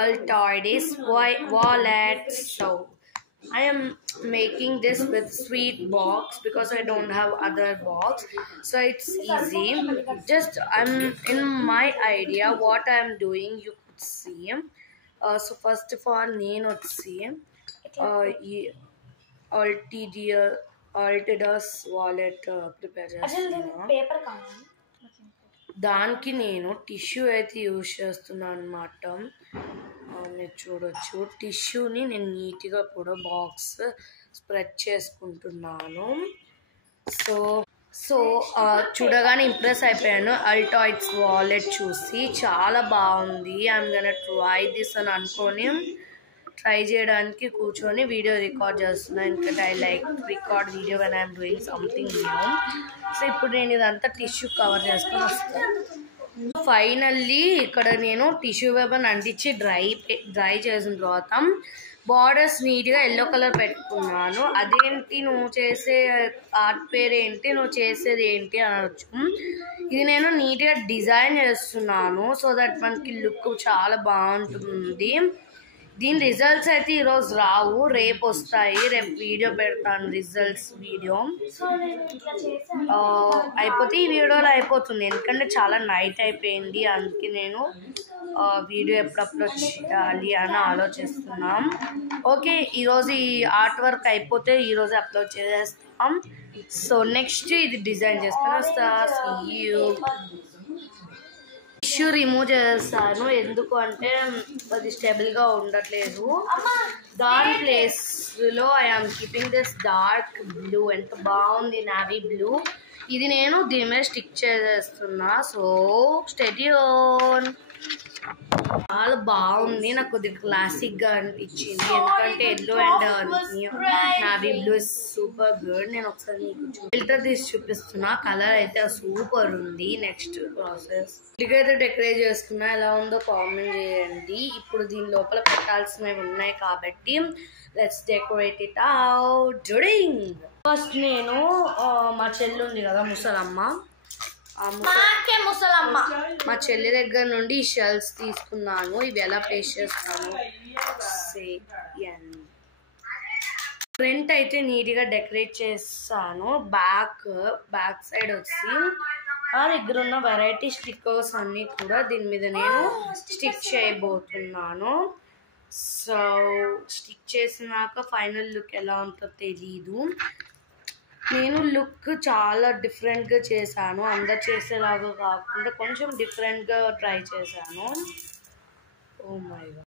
Altoides wallet. So I am making this with sweet box because I don't have other box, so it's easy. Just I'm in my idea what I'm doing. You could see. So first of all, name would see. Altidas wallet prepare చేస్తున్నా. దానికి నేను tissue అయితే use చేస్తున్నాను అన్నమాట. మీరు చూడొచ్చు టిష్యూని నేను నీట్గా కూడా బాక్స్ స్ప్రెడ్ చేసుకుంటున్నాను. సో చూడగానే ఇంప్రెస్ అయిపోయాను. అల్టాయిడ్స్ వాలెట్ చూసి చాలా బాగుంది. ఐఎమ్ గోనా ట్రై దిస్ అని అనుకొని ట్రై చేయడానికి కూర్చొని వీడియో రికార్డ్ చేస్తున్నాను. ఎందుకంటే I like record video when I'm doing something new. So ఇప్పుడు నేను ఇదంతా టిష్యూ కవర్ చేసుకొని వస్తాను. ఫైనల్లీ ఇక్కడ నేను టిష్యూ పేపర్ని అంటించి డ్రై చేసిన తర్వాత బార్డర్స్ నీట్గా ఎల్లో కలర్ పెట్టుకున్నాను. అదేంటి నువ్వు చేసే ఆర్ట్ పేరు ఏంటి, నువ్వు చేసేది ఏంటి అనొచ్చు. ఇది నేను నీట్గా డిజైన్ చేస్తున్నాను సో దట్ మనకి లుక్ చాలా బాగుంటుంది. దీని రిజల్ట్స్ అయితే ఈరోజు రావు, రేపు వస్తాయి. రేపు వీడియో పెడతాను రిజల్ట్స్ వీడియో. అయిపోతే ఈ వీడియోలో అయిపోతుంది ఎందుకంటే చాలా నైట్ అయిపోయింది. అందుకే నేను వీడియో ఎప్పుడప్పుడు చేయాలి అని ఆలోచిస్తున్నాం. ఓకే, ఈరోజు ఈ ఆర్ట్ వర్క్ అయిపోతే ఈరోజు అప్లోడ్ చేసేస్తాం. సో నెక్స్ట్ ఇది డిజైన్ చేసుకుని వస్తా. టిష్యూ రిమూవ్ చేస్తాను ఎందుకు అంటే అది స్టేబుల్గా ఉండట్లేదు. దాని ప్లేస్లో I am keeping this dark blue. ఎంత బాగుంది నావీ బ్లూ. ఇది నేను దీని మీద స్టిక్ చేసేస్తున్నా. So study on. చాలా బాగుంది, నాకు కొద్దిగా క్లాసిక్గా అనిపించింది ఎందుకంటే yellow and navy blue is super good. నేను ఒకసారి మీకు ఫిల్టర్ తీసి చూపిస్తున్నా. కలర్ అయితే సూపర్ ఉంది. నెక్స్ట్ ప్రాసెస్ ఇదిగా అయితే డెకరేట్ చేసుకున్నా. ఎలా ఉందో కామెంట్ చేయండి. ఇప్పుడు దీని లోపల పెట్టాల్సినవి ఉన్నాయి కాబట్టి let's decorate it out. First నేను మా చెల్లి ఉంది కదా ముసలమ్మ, మా చెల్లి దగ్గర నుండి ఈ షెల్స్ తీసుకున్నాను. ఇవి ఎలా పేస్ట్ చేస్తాను. ఫ్రంట్ అయితే నీట్గా డెకరేట్ చేస్తాను. బ్యాక్ సైడ్ వచ్చి నా దగ్గర ఉన్న వెరైటీ స్టిక్కర్స్ అన్నీ కూడా దీని మీద నేను స్టిక్ చేయబోతున్నాను. సో స్టిక్ చేసినాక ఫైనల్ లుక్ ఎలా ఉంటుందో తెలీదు. నేను లుక్ చాలా డిఫరెంట్గా చేశాను. అందరు చేసేలాగా కాకుండా కొంచెం డిఫరెంట్గా ట్రై చేశాను. Oh my God.